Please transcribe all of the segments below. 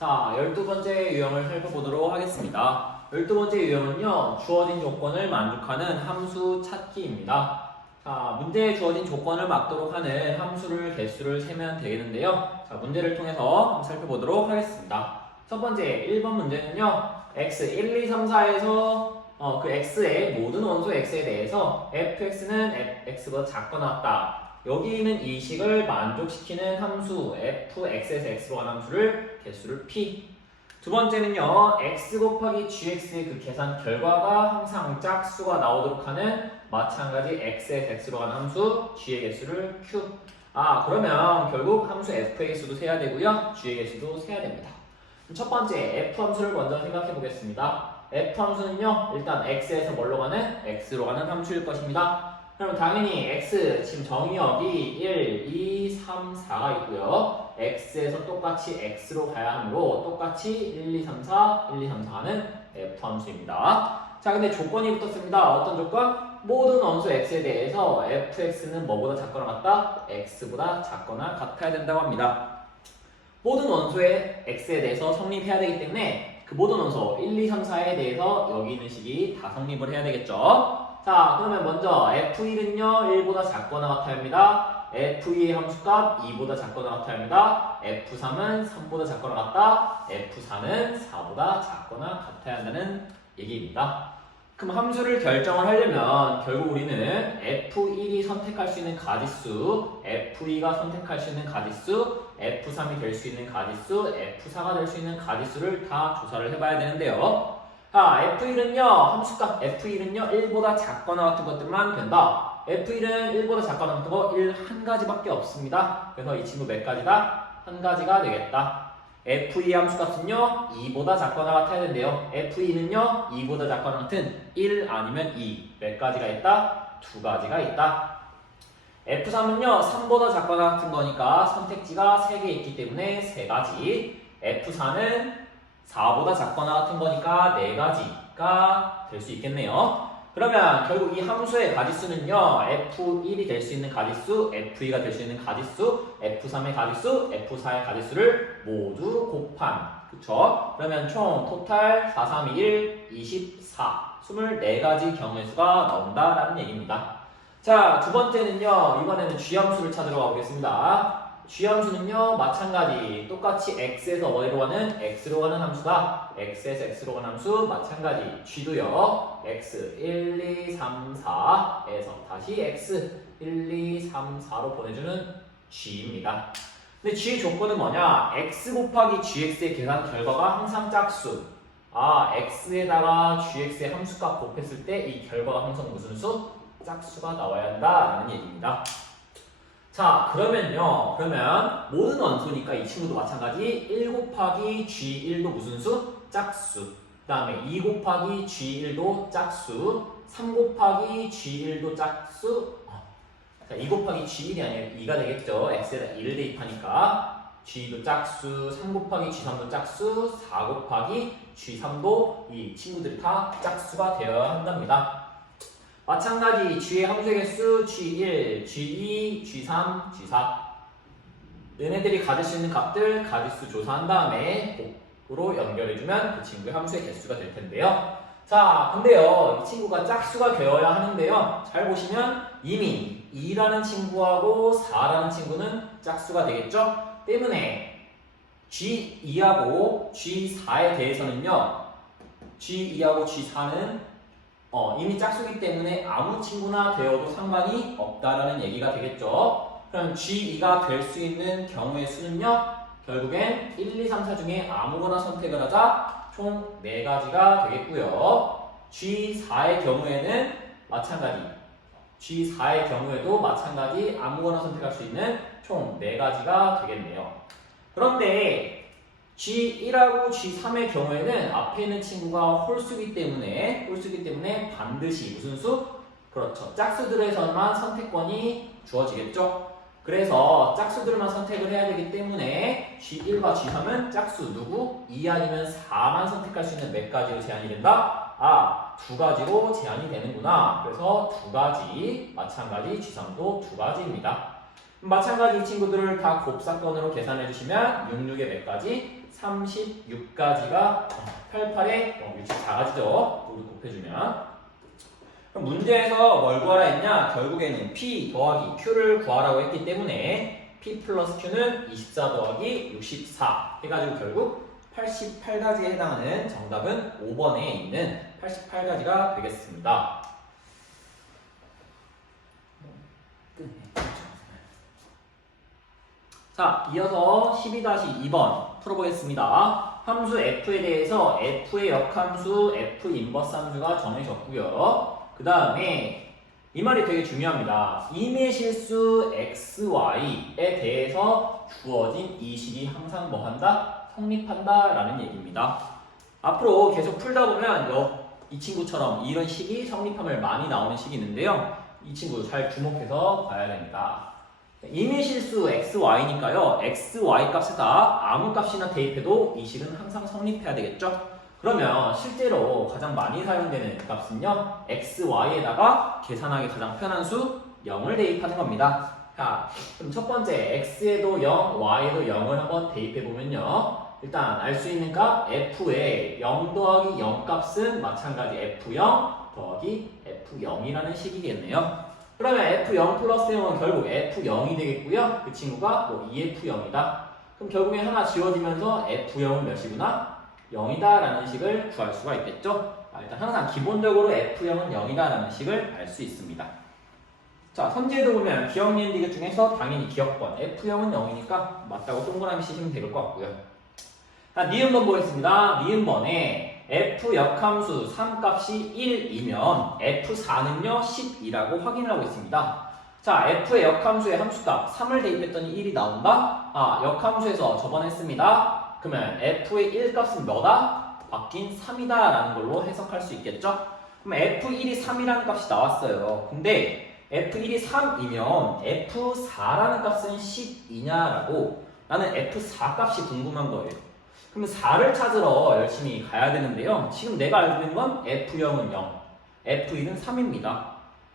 자, 12번째 유형을 살펴보도록 하겠습니다. 12번째 유형은요, 주어진 조건을 만족하는 함수 찾기입니다. 자, 문제에 주어진 조건을 맞도록 하는 함수를 개수를 세면 되겠는데요. 자, 문제를 통해서 한번 살펴보도록 하겠습니다. 첫 번째, 1번 문제는요, x 1, 2, 3, 4에서 그 x의 모든 원소 x에 대해서 fx는 x보다 작거나 같다. 여기 있는 이 식을 만족시키는 함수 fx에서 x로 가는 함수를 개수를 p. 두 번째는요, x 곱하기 gx의 그 계산 결과가 항상 짝수가 나오도록 하는 마찬가지 x에서 x로 가는 함수 g의 개수를 q. 그러면 결국 함수 f의 개수도 세야 되고요, g의 개수도 세야 됩니다. 첫 번째 f 함수를 먼저 생각해 보겠습니다. f 함수는요, 일단 x에서 뭘로 가는? x로 가는 함수일 것입니다. 그럼 당연히 x 지금 정의역이 1, 2, 3, 4가 있고요. x에서 똑같이 x로 가야 하므로 똑같이 1, 2, 3, 4, 1, 2, 3, 4는 f 함수입니다. 자, 근데 조건이 붙었습니다. 어떤 조건? 모든 원소 x에 대해서 fx는 뭐보다 작거나 같다? x보다 작거나 같아야 된다고 합니다. 모든 원소의 x에 대해서 성립해야 되기 때문에 그 모든 원소 1, 2, 3, 4에 대해서 여기 있는 식이 다 성립을 해야 되겠죠. 자, 그러면 먼저 f1은요 1보다 작거나 같아야 합니다. f2의 함수값 2보다 작거나 같아야 합니다. f3은 3보다 작거나 같다. f4는 4보다 작거나 같아야 한다는 얘기입니다. 그럼 함수를 결정을 하려면 결국 우리는 f1이 선택할 수 있는 가지수, f2가 선택할 수 있는 가지수, f3이 될 수 있는 가지수, f4가 될 수 있는 가지수를 다 조사를 해봐야 되는데요. f1은요, 함수값 f1은요, 1보다 작거나 같은 것들만 된다. f1은 1보다 작거나 같은 거 1 한 가지밖에 없습니다. 그래서 이 친구 몇 가지다? 한 가지가 되겠다. f2 함수값은요, 2보다 작거나 같아야 되는데요. f2는요, 2보다 작거나 같은 1 아니면 2. 몇 가지가 있다? 두 가지가 있다. f3은요, 3보다 작거나 같은 거니까 선택지가 3개 있기 때문에 3가지. f4는 4보다 작거나 같은 거니까 4가지가 될 수 있겠네요. 그러면 결국 이 함수의 가지수는요, f1이 될 수 있는 가지수, f2가 될 수 있는 가지수, f3의 가지수, f4의 가지수를 모두 곱한, 그쵸? 그러면 총 토탈 4, 3, 2, 1, 24, 24가지 경우의 수가 나온다라는 얘기입니다. 자, 두 번째는요, 이번에는 g함수를 찾으러 가보겠습니다. g함수는요, 마찬가지 똑같이 x에서 어디로 가는? x로 가는 함수가 x에서 x로 가는 함수 마찬가지 g도요, x 1, 2, 3, 4에서 다시 x 1, 2, 3, 4로 보내주는 g입니다. 근데 g의 조건은 뭐냐? x 곱하기 gx의 계산 결과가 항상 짝수. x에다가 gx의 함수값 곱했을 때 이 결과가 항상 무슨 수? 짝수가 나와야 한다라는 얘기입니다. 자, 그러면 모든 원소니까 이 친구도 마찬가지 1 곱하기 g1도 무슨 수? 짝수. 그 다음에 2 곱하기 g1도 짝수, 3 곱하기 g1도 짝수. 자, 2 곱하기 g1이 아니라 2가 되겠죠. x에다 2를 대입하니까 g2도 짝수, 3 곱하기 g3도 짝수, 4 곱하기 g3도 이 친구들이 다 짝수가 되어야 한답니다. 마찬가지 g의 함수의 개수 g1, g2, g3, g4 얘네들이 가질 수 있는 값들 가지수 조사한 다음에 곱으로 연결해주면 그 친구의 함수의 개수가 될 텐데요. 자, 근데요, 이 친구가 짝수가 되어야 하는데요, 잘 보시면 이미 2라는 친구하고 4라는 친구는 짝수가 되겠죠? 때문에 g2하고 g4에 대해서는요, g2하고 g4는 이미 짝수기 때문에 아무 친구나 되어도 상관이 없다라는 얘기가 되겠죠. 그럼 G2가 될 수 있는 경우의 수는요, 결국엔 1, 2, 3, 4 중에 아무거나 선택을 하자 총 4가지가 되겠고요. G4의 경우에는 마찬가지, G4의 경우에도 마찬가지 아무거나 선택할 수 있는 총 4가지가 되겠네요. 그런데 G1하고 G3의 경우에는 앞에 있는 친구가 홀수기 때문에 반드시 무슨 수? 그렇죠. 짝수들에서만 선택권이 주어지겠죠. 그래서 짝수들만 선택을 해야 되기 때문에 G1과 G3은 짝수 누구? 2 아니면 4만 선택할 수 있는 몇 가지로 제한이 된다? 2가지로 제한이 되는구나. 그래서 2가지, 마찬가지 G3도 2가지입니다. 마찬가지 이 친구들을 다 곱사건으로 계산해 주시면 6, 6에 몇 가지? 36까지가 88에 64가지죠. 우리 곱해주면. 그럼 문제에서 뭘 구하라 했냐? 결국에는 P 더하기 Q를 구하라고 했기 때문에 P 플러스 Q는 24 더하기 64 해가지고 결국 88가지에 해당하는 정답은 5번에 있는 88가지가 되겠습니다. 자, 이어서 12-2번 풀어보겠습니다. 함수 f에 대해서 f의 역함수, f 인버스 함수가 정해졌고요. 그 다음에 이 말이 되게 중요합니다. 임의 실수 xy에 대해서 주어진 이 식이 항상 뭐 한다? 성립한다 라는 얘기입니다. 앞으로 계속 풀다 보면 이 친구처럼 이런 식이 성립함을 많이 나오는 식이 있는데요. 이 친구 잘 주목해서 봐야 됩니다. 임의 실수 xy니까요. xy 값에다 아무 값이나 대입해도 이 식은 항상 성립해야 되겠죠? 그러면 실제로 가장 많이 사용되는 값은요. xy에다가 계산하기 가장 편한 수 0을 대입하는 겁니다. 자, 그럼 첫 번째 x에도 0, y에도 0을 한번 대입해보면요. 일단 알 수 있는 값 f의 0 더하기 0 값은 마찬가지 f0 더하기 f0이라는 식이겠네요. 그러면 f0 플러스 0은 결국 f0이 되겠고요. 그 친구가 뭐 2f0이다. 그럼 결국에 하나 지워지면서 f0은 몇이구나? 0이다 라는 식을 구할 수가 있겠죠. 일단 항상 기본적으로 f0은 0이다 라는 식을 알 수 있습니다. 자, 선지에도 보면 기억 니은디귿 중에서 당연히 기억번 f0은 0이니까 맞다고 동그라미 치시면 될 것 같고요. 자, 니은번 보겠습니다. 니은번에 f 역함수 3값이 1이면 f4는요 12라고 확인하고 있습니다. 자, f의 역함수의 함수값 3을 대입했더니 1이 나온다. 역함수에서 저번에 했습니다. 그러면 f의 1값은 뭐다? 바뀐 3이다 라는 걸로 해석할 수 있겠죠. 그럼 f1이 3이라는 값이 나왔어요. 근데 f1이 3이면 f4라는 값은 12냐라고 나는 f4 값이 궁금한 거예요. 그럼 4를 찾으러 열심히 가야 되는데요. 지금 내가 알고 있는 건 F0은 0, F1은 3입니다.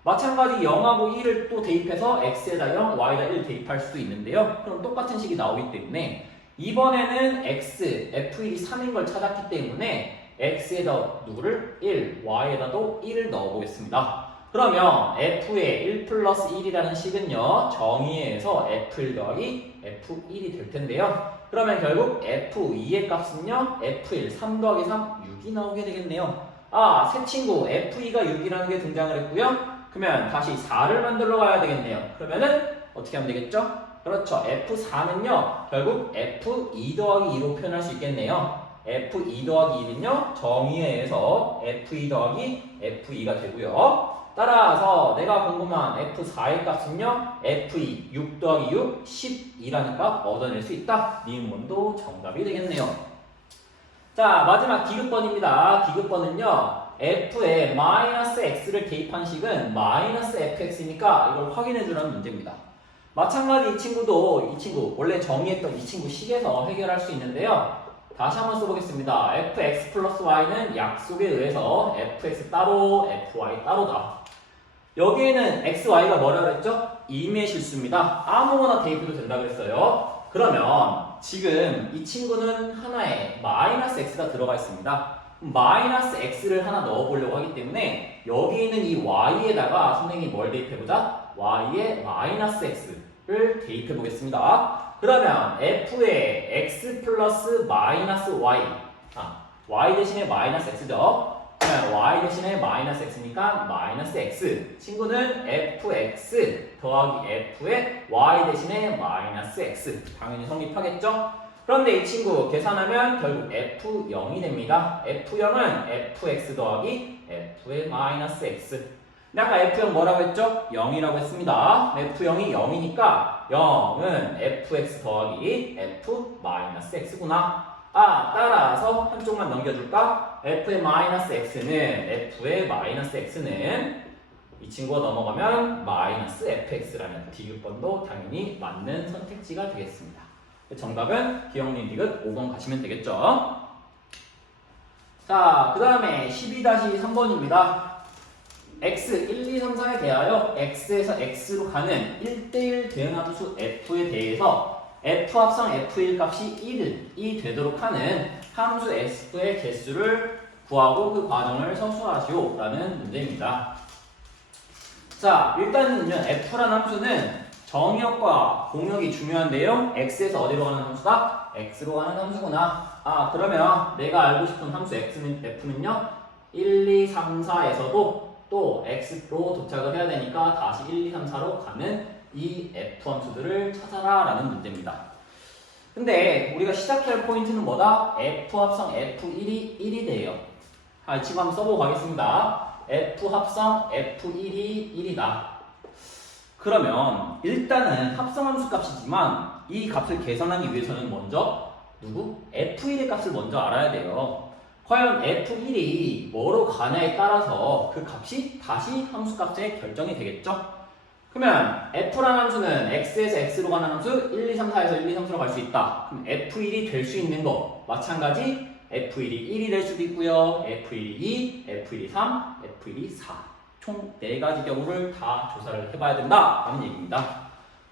마찬가지 0하고 1을 또 대입해서 X에다 0, Y에다 1 대입할 수도 있는데요. 그럼 똑같은 식이 나오기 때문에 이번에는 X, F1이 3인 걸 찾았기 때문에 X에다 누구를? 1, Y에다도 1을 넣어보겠습니다. 그러면 F의 1 플러스 1이라는 식은요. 정의에서 F1 더하기 F1이 될 텐데요. 그러면 결국 F2의 값은요. F1, 3 더하기 3, 6이 나오게 되겠네요. 새 친구 F2가 6이라는 게 등장을 했고요. 그러면 다시 4를 만들러 가야 되겠네요. 그러면은 어떻게 하면 되겠죠? 그렇죠. F4는요. 결국 F2 더하기 2로 표현할 수 있겠네요. F2 더하기 2는요. 정의에서 F2 더하기 F2가 되고요. 따라서 내가 궁금한 F4의 값은요. F2, 6 더하기 6, 12라는 값 얻어낼 수 있다. 니은번도 정답이 되겠네요. 자, 마지막 디귿번입니다. 디귿번은요. F에 마이너스 X를 대입한 식은 마이너스 FX니까 이걸 확인해주라는 문제입니다. 마찬가지 이 친구 원래 정의했던 이 친구 식에서 해결할 수 있는데요. 다시 한번 써보겠습니다. fx 플러스 y는 약속에 의해서 fx 따로, fy 따로다. 여기에는 xy가 뭐라고 했죠? 임의 실수입니다. 아무거나 대입해도 된다고 했어요. 그러면 지금 이 친구는 하나에 마이너스 x가 들어가 있습니다. 마이너스 x를 하나 넣어보려고 하기 때문에 여기 있는 이 y에다가 선생님이 뭘 대입해보자? y에 마이너스 x를 대입해보겠습니다. 그러면 f의 x 플러스 마이너스 y y 대신에 마이너스 x죠. 그러면 y 대신에 마이너스 x니까 마이너스 x 친구는 fx 더하기 f의 y 대신에 마이너스 x 당연히 성립하겠죠. 그런데 이 친구 계산하면 결국 f0이 됩니다. f0은 fx 더하기 f의 마이너스 x. 근데 아까 f0 뭐라고 했죠? 0이라고 했습니다. f0이 0이니까 0은 fx 더하기 f 마이너스 x구나. 따라서 한쪽만 넘겨줄까? f의 마이너스 x는 f의 마이너스 x는 이 친구가 넘어가면 마이너스 fx라는 디귿번도 당연히 맞는 선택지가 되겠습니다. 정답은 기억님 디귿 5번 가시면 되겠죠. 자, 그 다음에 12-3번입니다. x 1, 2, 3, 4에 대하여 x에서 x로 가는 1대1 대응함수 f에 대해서 f 합성 f1 값이 1이 되도록 하는 함수 f의 개수를 구하고 그 과정을 서술하시오 라는 문제입니다. 자, 일단은요, f라는 함수는 정의역과 공역이 중요한데요. x에서 어디로 가는 함수다? x로 가는 함수구나. 아, 그러면 내가 알고 싶은 함수 f는요, 1, 2, 3, 4에서도 또 x로 도착을 해야 되니까 다시 1, 2, 3, 4로 가는 이 f 함수들을 찾아라 라는 문제입니다. 근데 우리가 시작할 포인트는 뭐다? f 합성 f1이 1이 돼요. 이 친구 한번 써보고 가겠습니다. f 합성 f1이 1이다. 그러면 일단은 합성함수 값이지만 이 값을 계산하기 위해서는 먼저 f1의 값을 먼저 알아야 돼요. 과연 f1이 뭐로 가냐에 따라서 그 값이 다시 함수 값에 결정이 되겠죠? 그러면 f라는 함수는 x에서 x로 가는 함수 1, 2, 3, 4에서 1, 2, 3, 4로 갈 수 있다. 그럼 f1이 될 수 있는 거 마찬가지 f1이 1이 될 수도 있고요. f1이 2, f1이 3, f1이 4. 총 4가지 경우를 다 조사를 해봐야 된다라는 얘기입니다.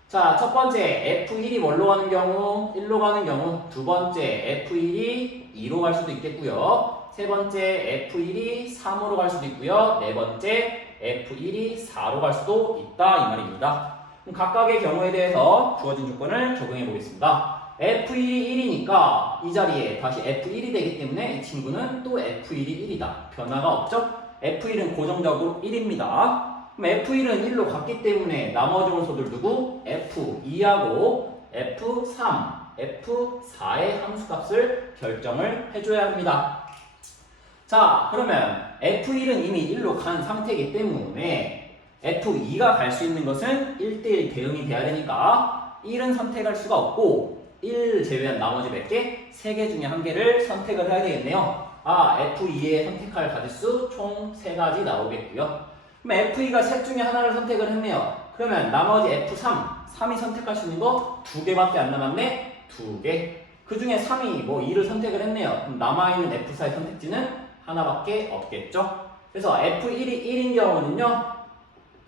자, 첫 번째 f1이 뭘로 가는 경우? 1로 가는 경우. 두 번째 f1이 2로 갈 수도 있겠고요. 세 번째 f1이 3으로 갈 수도 있고요. 네 번째 f1이 4로 갈 수도 있다 이 말입니다. 그럼 각각의 경우에 대해서 주어진 조건을 적용해 보겠습니다. f1이 1이니까 이 자리에 다시 f1이 되기 때문에 이 친구는 또 f1이 1이다. 변화가 없죠? f1은 고정적으로 1입니다. 그럼 f1은 1로 갔기 때문에 나머지 원소들 누구? f2하고 f3, f4의 함수값을 결정을 해줘야 합니다. 자, 그러면 f1은 이미 1로 간 상태이기 때문에 f2가 갈 수 있는 것은 1대1 대응이 돼야 되니까 1은 선택할 수가 없고 1 제외한 나머지 몇 개? 3개 중에 1개를 선택을 해야 되겠네요. f2의 선택할 가짓수 총 3가지 나오겠고요. 그럼 f2가 셋 중에 하나를 선택을 했네요. 그러면 나머지 f3, 3이 선택할 수 있는 거 2개밖에 안 남았네? 2개. 그 중에 3이 2를 선택을 했네요. 그럼 남아있는 f4의 선택지는 하나밖에 없겠죠? 그래서 f1이 1인 경우는요,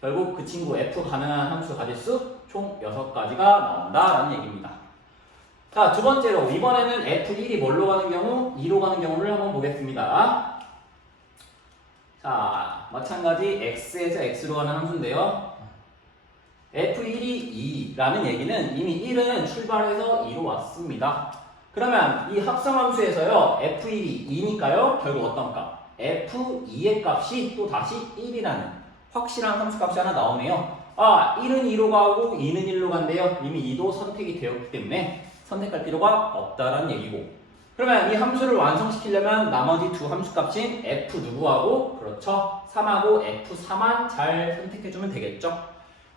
결국 그 친구 f 가능한 함수 가짓수 총 6가지가 나온다라는 얘기입니다. 자, 두 번째로 이번에는 f1이 뭘로 가는 경우? 2로 가는 경우를 한번 보겠습니다. 자, 마찬가지 x에서 x로 가는 함수인데요. f1이 2라는 얘기는 이미 1은 출발해서 2로 왔습니다. 그러면 이 합성함수에서요, f1이 2니까요, 결국 어떤 값? f2의 값이 또 다시 1이라는 확실한 함수값이 하나 나오네요. 1은 2로 가고 2는 1로 간대요. 이미 2도 선택이 되었기 때문에 선택할 필요가 없다라는 얘기고. 그러면 이 함수를 완성시키려면 나머지 두 함수값인 f 누구하고, 그렇죠, 3하고 f4만 잘 선택해주면 되겠죠.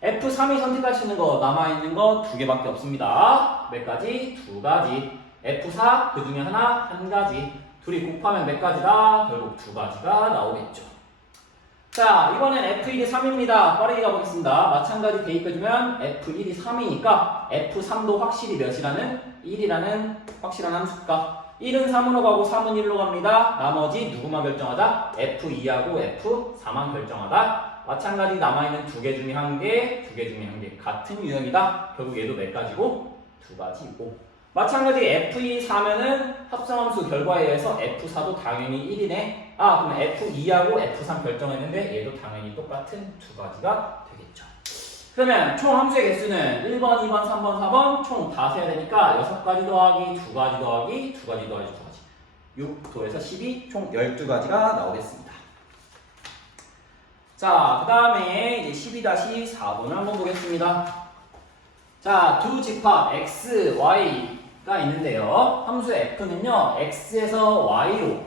f3이 선택할 수 있는 거 남아있는 거 2개밖에 없습니다. 몇 가지? 2가지. f4 그 중에 하나, 1가지. 둘이 곱하면 몇 가지다? 결국 2가지가 나오겠죠. 자, 이번엔 f1이 3입니다. 빠르게 가보겠습니다. 마찬가지 대입해주면 f1이 3이니까 f3도 확실히 몇이라는? 1이라는 확실한 함수값. 1은 3으로 가고 3은 1로 갑니다. 나머지 누구만 결정하자? f2하고 f4만 결정하다. 마찬가지 남아있는 2개 중에 1개, 2개 중에 1개. 같은 유형이다. 결국 얘도 몇 가지고? 2가지고. 마찬가지 f2 4면은 합성함수 결과에 의해서 f4도 당연히 1이네. 그럼 f2하고 f3 결정했는데 얘도 당연히 똑같은 2가지가 되겠죠. 그러면 총 함수의 개수는 1번, 2번, 3번, 4번 총 다 세야 되니까 6가지 더하기 2가지 더하기 2가지 더하기 2가지 6 더해서 12 총 12가지가 나오겠습니다. 자, 그 다음에 이제 12-4번을 한번 보겠습니다. 자, 두 집합 x, y가 있는데요. 함수 f는요, x에서 y로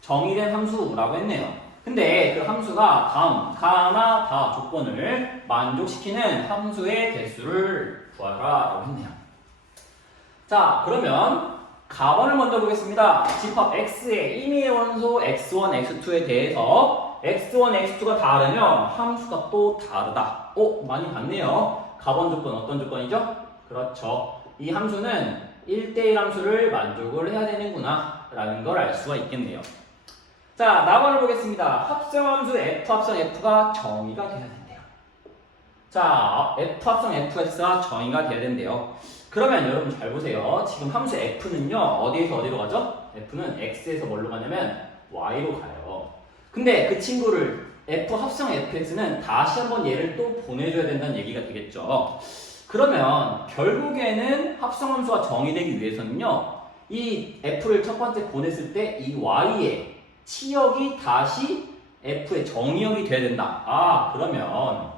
정의된 함수라고 했네요. 근데 그 함수가 다음 가나 다 조건을 만족시키는 함수의 개수를 구하라 라고 했네요. 자, 그러면 가번을 먼저 보겠습니다. 집합 x의 임의의 원소 x1, x2에 대해서 x1, x2가 다르면 함수가 또 다르다. 많이 봤네요. 가번 조건 어떤 조건이죠? 그렇죠. 이 함수는 1대1 함수를 만족을 해야 되는구나 라는 걸 알 수가 있겠네요. 자, 나번을 보겠습니다. 합성함수 f 합성 f가 정의가 돼야 된대요. 자, f 합성 fx가 정의가 돼야 된대요. 그러면 여러분 잘 보세요. 지금 함수 f는요, 어디에서 어디로 가죠? f는 x에서 뭘로 가냐면 y로 가요. 근데 그 친구를 f 합성 fx는 다시 한번 얘를 또 보내줘야 된다는 얘기가 되겠죠. 그러면 결국에는 합성함수가 정의되기 위해서는요, 이 f를 첫 번째 보냈을 때 이 y의 치역이 다시 f의 정의역이 돼야 된다. 아, 그러면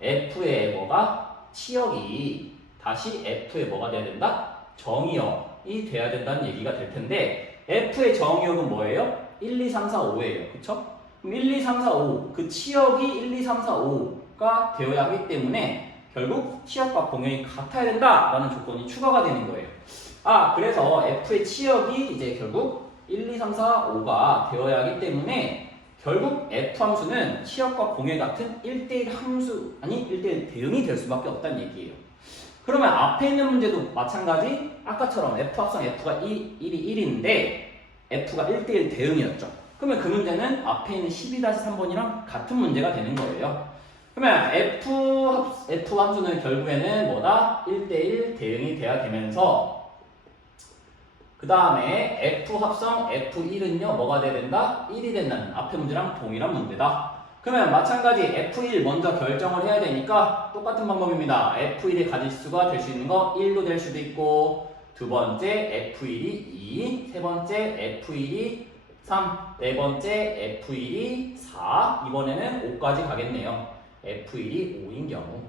f의 뭐가? 치역이 다시 f의 뭐가 돼야 된다? 정의역이 돼야 된다는 얘기가 될 텐데, f의 정의역은 뭐예요? 1, 2, 3, 4, 5예요. 그쵸? 그럼 1, 2, 3, 4, 5. 그 치역이 1, 2, 3, 4, 5가 되어야 하기 때문에 결국 치역과 공역이 같아야 된다라는 조건이 추가가 되는 거예요. 아, 그래서 f의 치역이 이제 결국 1, 2, 3, 4, 5가 되어야 하기 때문에 결국 f 함수는 치역과 공역 같은 1대1 함수, 아니 1대1 대응이 될 수밖에 없다는 얘기예요. 그러면 앞에 있는 문제도 마찬가지, 아까처럼 f 합성 f가 1이 1인데 f가 1대1 대응이었죠. 그러면 그 문제는 앞에 있는 12-3번이랑 같은 문제가 되는 거예요. 그러면 f 함수는 결국에는 뭐다? 1대1 대응이 돼야 되면서 그 다음에 f 합성 f1은요 뭐가 돼야 된다? 1이 된다는 앞에 문제랑 동일한 문제다. 그러면 마찬가지 f1 먼저 결정을 해야 되니까 똑같은 방법입니다. f1의 가지수가 될 수 있는 거 1도 될 수도 있고, 두 번째 f1이 2, 세 번째 f1이 3, 네 번째 f1이 4, 이번에는 5까지 가겠네요. f1이 5인 경우.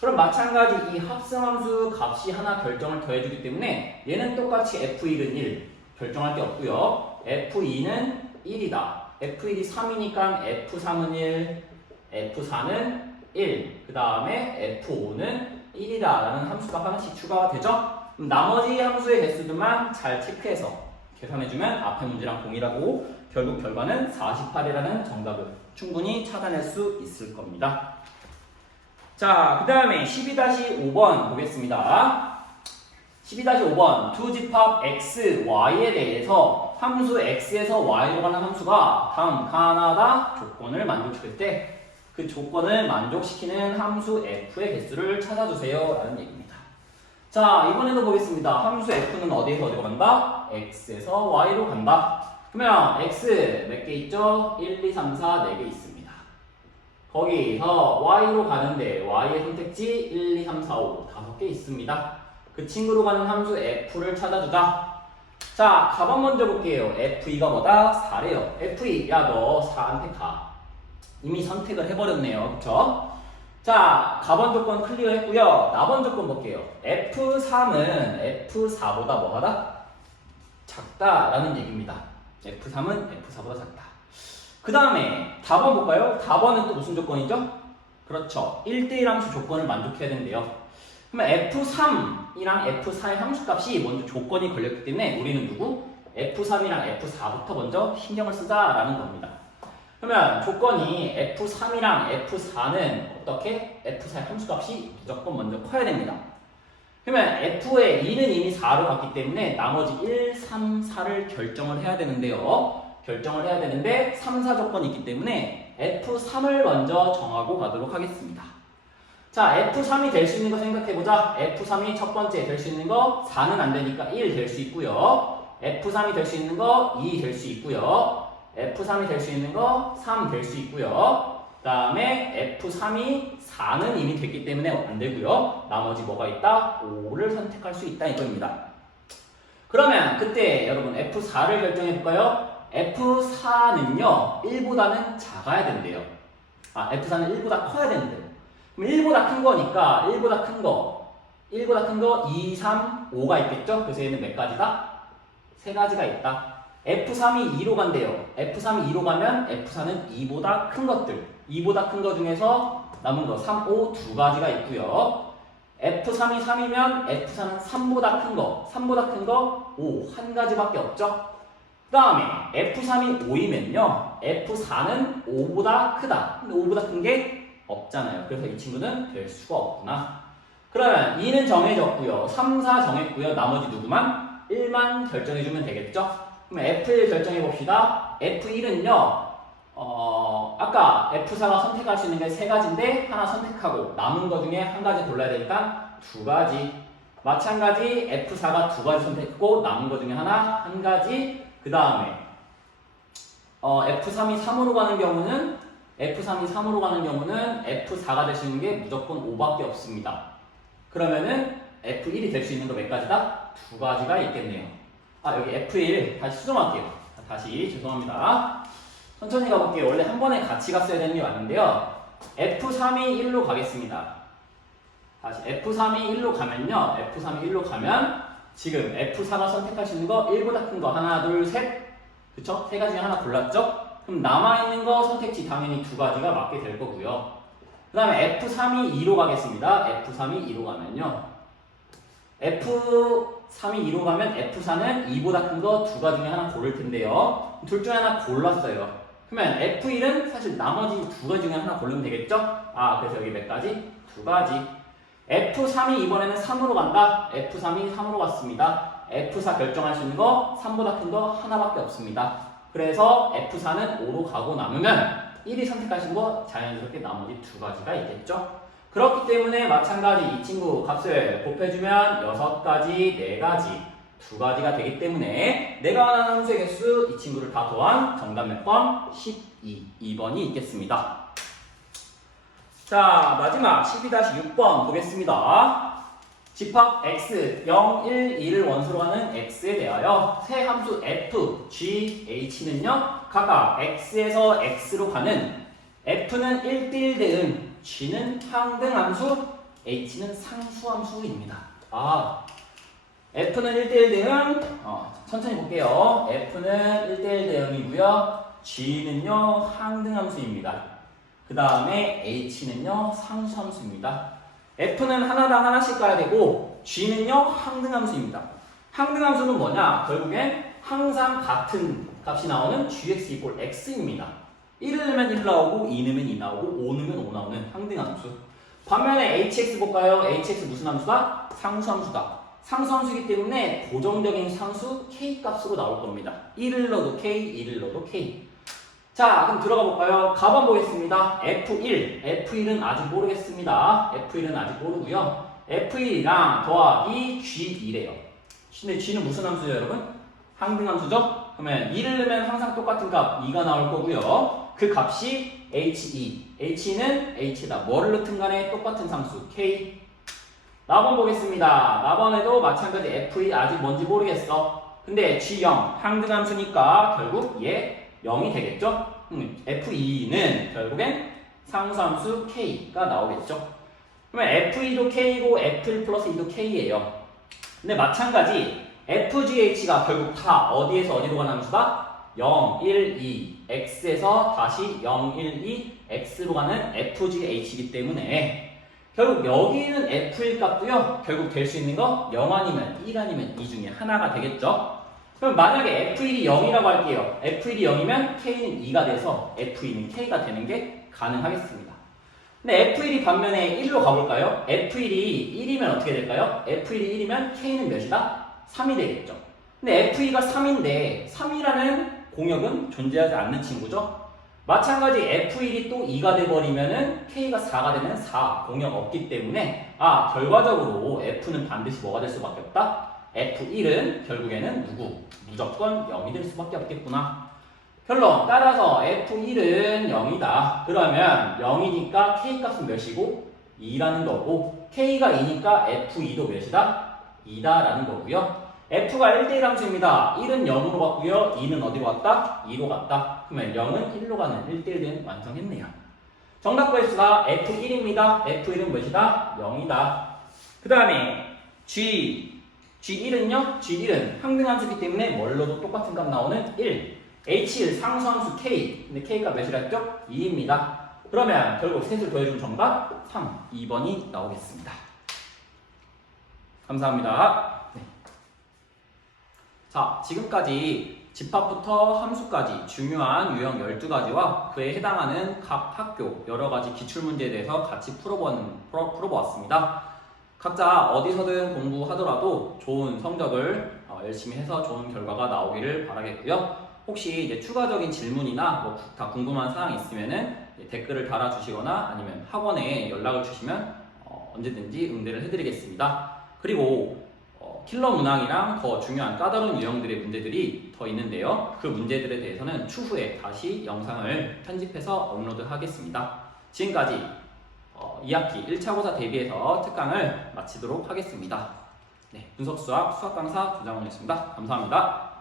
그럼 마찬가지 이 합성함수 값이 하나 결정을 더해주기 때문에 얘는 똑같이 f1은 1 결정할 게 없고요. f2는 1이다. f1이 3이니까 f3은 1, f4는 1, 그 다음에 f5는 1이다 라는 함수가 하나씩 추가가 되죠. 그럼 나머지 함수의 개수들만 잘 체크해서 계산해주면 앞에 문제랑 동일하고 결국 결과는 48이라는 정답을 충분히 찾아낼 수 있을 겁니다. 자, 그 다음에 12-5번 보겠습니다. 12-5번 두 집합 x, y에 대해서 함수 x에서 y로 가는 함수가 다음 가나다 조건을 만족시킬 때 그 조건을 만족시키는 함수 f의 개수를 찾아주세요 라는 얘기입니다. 자, 이번에도 보겠습니다. 함수 f는 어디에서 어디로 간다? x에서 y로 간다. 그러면 x 몇 개 있죠? 1, 2, 3, 4, 4개 있습니다. 거기서 y로 가는데 y의 선택지 1, 2, 3, 4, 5 5개 있습니다. 그 친구로 가는 함수 f를 찾아주자. 자, 가번 먼저 볼게요. f2가 뭐다? 4래요. f2, 야 너 4한테 가. 이미 선택을 해버렸네요. 그쵸? 자, 가번 조건 클리어 했고요. 나번 조건 볼게요. f3은 f4보다 뭐하다? 작다라는 얘기입니다. f3은 f4보다 작다. 그 다음에 다번 볼까요? 다번은 또 무슨 조건이죠? 그렇죠. 1대1 함수 조건을 만족해야 된대요. 그러면 f3이랑 f4의 함수값이 먼저 조건이 걸렸기 때문에 우리는 누구? f3이랑 f4부터 먼저 신경을 쓰자라는 겁니다. 그러면 조건이 f3이랑 f4는 어떻게? f4의 함수값이 무조건 먼저 커야 됩니다. 그러면 f의 2는 이미 4로 갔기 때문에 나머지 1, 3, 4를 결정을 해야 되는데요. 결정을 해야 되는데 3, 4 조건이 있기 때문에 f3을 먼저 정하고 가도록 하겠습니다. 자, f3이 될 수 있는 거 생각해보자. f3이 첫 번째 될 수 있는 거 4는 안 되니까 1 될 수 있고요. f3이 될 수 있는 거 2 될 수 있고요. f3이 될 수 있는 거 3 될 수 있고요. 그 다음에 f3이 4는 이미 됐기 때문에 안 되고요. 나머지 뭐가 있다? 5를 선택할 수 있다 이겁니다. 그러면 그때 여러분 f4를 결정해볼까요? f4는요 1보다는 작아야 된대요. 아, f4는 1보다 커야 되는데요. 그럼 1보다 큰 거니까 1보다 큰 거 2, 3, 5가 있겠죠? 그래서 얘는 몇 가지다? 3가지가 있다. f3이 2로 간대요. f3이 2로 가면 f4는 2보다 큰 것들 2보다 큰 거 중에서 남은 거 3, 5 2가지가 있고요. f3이 3이면 f4는 3보다 큰 거 3보다 큰 거 5 1가지밖에 없죠. 그 다음에 f3이 5이면요 f4는 5보다 크다. 근데 5보다 큰 게 없잖아요. 그래서 이 친구는 될 수가 없구나. 그러면 2는 정해졌고요 3, 4 정했고요. 나머지 누구만? 1만 결정해주면 되겠죠. 그럼 f1 결정해봅시다. f1은요 아까 f4가 선택할 수 있는 게 3가지인데 하나 선택하고 남은 거 중에 한 가지 골라야 되니까 2가지. 마찬가지 F4가 두 가지 선택했고 남은 것 중에 한 가지. 그 다음에 F3이 3으로 가는 경우는 F4가 될 수 있는 게 무조건 5밖에 없습니다. 그러면은 F1이 될 수 있는 거 몇 가지다? 두 가지가 있겠네요. 여기 F1 다시 수정할게요. 다시 죄송합니다. 천천히 가볼게요. 원래 한 번에 같이 갔어야 되는 게 맞는데요. F3이 1로 가겠습니다. 다시 F3이 1로 가면 지금 F4가 선택할 수 있는 거 1보다 큰 거 하나, 둘, 셋. 그쵸? 세 가지 중에 하나 골랐죠? 그럼 남아있는 거 선택지 당연히 두 가지가 맞게 될 거고요. 그 다음에 F3이 2로 가겠습니다. F3이 2로 가면요. F3이 2로 가면 F4는 2보다 큰 거 두 가지 중에 하나 고를 텐데요. 둘 중에 하나 골랐어요. 그러면 F1은 사실 나머지 두 가지 중에 하나 고르면 되겠죠? 그래서 여기 몇 가지? 두 가지. F3이 이번에는 3으로 간다. F3이 3으로 갔습니다. F4 결정할 수 있는 거 3보다 큰 거 하나밖에 없습니다. 그래서 F4는 5로 가고 남으면 1이 선택하신 거 자연스럽게 나머지 두 가지가 있겠죠? 그렇기 때문에 마찬가지 이 친구 값을 곱해주면 6가지, 4가지, 두 가지가 되기 때문에 내가 원하는 함수의 개수 이 친구를 다 더한 정답 몇 번? 12. 2번이 있겠습니다. 자, 마지막 12-6번 보겠습니다. 집합 x, 0, 1, 2를 원소로 하는 x에 대하여 세 함수 f, g, h는요 각각 x에서 x로 가는 f는 1대1 대응, g는 항등함수, h는 상수함수입니다. f는 1대1 대응, 천천히 볼게요. f는 1대1 대응이고요. g는요 항등함수입니다. 그 다음에 h는요 상수함수입니다. f는 하나당 하나씩 가야 되고 g는요 항등함수입니다. 항등함수는 뭐냐? 결국엔 항상 같은 값이 나오는 gx 이꼴 x입니다. 1을 넣으면 1 나오고 2 넣으면 2 나오고 5 넣으면 5 나오는 항등함수. 반면에 hx 볼까요? hx 무슨 함수다? 상수함수다. 상수함수이기 때문에 고정적인 상수 k 값으로 나올 겁니다. 1을 넣어도 k, 2를 넣어도 k. 자, 그럼 들어가 볼까요? 가번 보겠습니다. F1은 아직 모르겠습니다. F1은 아직 모르고요. F1이랑 더하기 G2래요. 근데 G는 무슨 함수죠, 여러분? 항등함수죠? 그러면 2를 넣으면 항상 똑같은 값 2가 나올 거고요. 그 값이 H2. H는 H다. 뭐를 넣든 간에 똑같은 상수 K. 나번 보겠습니다. 나번에도 마찬가지 F2 아직 뭔지 모르겠어. 근데 G0 항등함수니까 결국 얘 0이 되겠죠? F2는 결국엔 상수함수 K가 나오겠죠? 그러면 F2도 K고 F1 플러스 2도 K예요. 근데 마찬가지 FGH가 결국 다 어디에서 어디로 가는 함수다? 0, 1, 2, X에서 다시 0, 1, 2, X로 가는 FGH이기 때문에 결국 여기는 F1 값도요 결국 될 수 있는 거 0 아니면 1 아니면 2 중에 하나가 되겠죠? 그럼 만약에 F1이 0이라고 할게요. F1이 0이면 K는 2가 돼서 F2는 K가 되는 게 가능하겠습니다. 근데 F1이 반면에 1로 가볼까요? F1이 1이면 어떻게 될까요? F1이 1이면 K는 몇이다? 3이 되겠죠. 근데 F2가 3인데 3이라는 공역은 존재하지 않는 친구죠. 마찬가지 F1이 또 2가 돼버리면은 K가 4가 되면 4 공역 없기 때문에 결과적으로 F는 반드시 뭐가 될 수밖에 없다? F1은 결국에는 무조건 0이 될 수밖에 없겠구나. 결론 따라서 F1은 0이다. 그러면 0이니까 K값은 몇이고? 2라는 거고 K가 2니까 F2도 몇이다? 2다라는 거고요. F가 1대1 함수입니다. 1은 0으로 갔고요. 2는 어디로 갔다? 2로 갔다. 그러면 0은 1로 가는 1대1 대응 완성했네요. 정답 구했수가 F1입니다. F1은 몇이다? 0이다. 그 다음에 G1은요? G1은 항등함수이기 때문에 뭘로도 똑같은 값 나오는 1. H1 상수함수 K. 근데 K가 몇이라 했죠? 2입니다. 그러면 결국 셋을 더해준 정답 3. 2번이 나오겠습니다. 감사합니다. 네. 자, 지금까지 집합부터 함수까지 중요한 유형 12가지와 그에 해당하는 각 학교 여러가지 기출문제에 대해서 같이 풀어보았습니다. 각자 어디서든 공부하더라도 좋은 성적을 열심히 해서 좋은 결과가 나오기를 바라겠고요. 혹시 이제 추가적인 질문이나 뭐 다 궁금한 사항이 있으면은 댓글을 달아주시거나 아니면 학원에 연락을 주시면 언제든지 응대를 해드리겠습니다. 그리고 킬러 문항이랑 더 중요한 까다로운 유형들의 문제들이 더 있는데요. 그 문제들에 대해서는 추후에 다시 영상을 편집해서 업로드하겠습니다. 지금까지 2학기 1차 고사 대비해서 특강을 마치도록 하겠습니다. 네, 분석수학 수학강사 조장훈이었습니다. 감사합니다.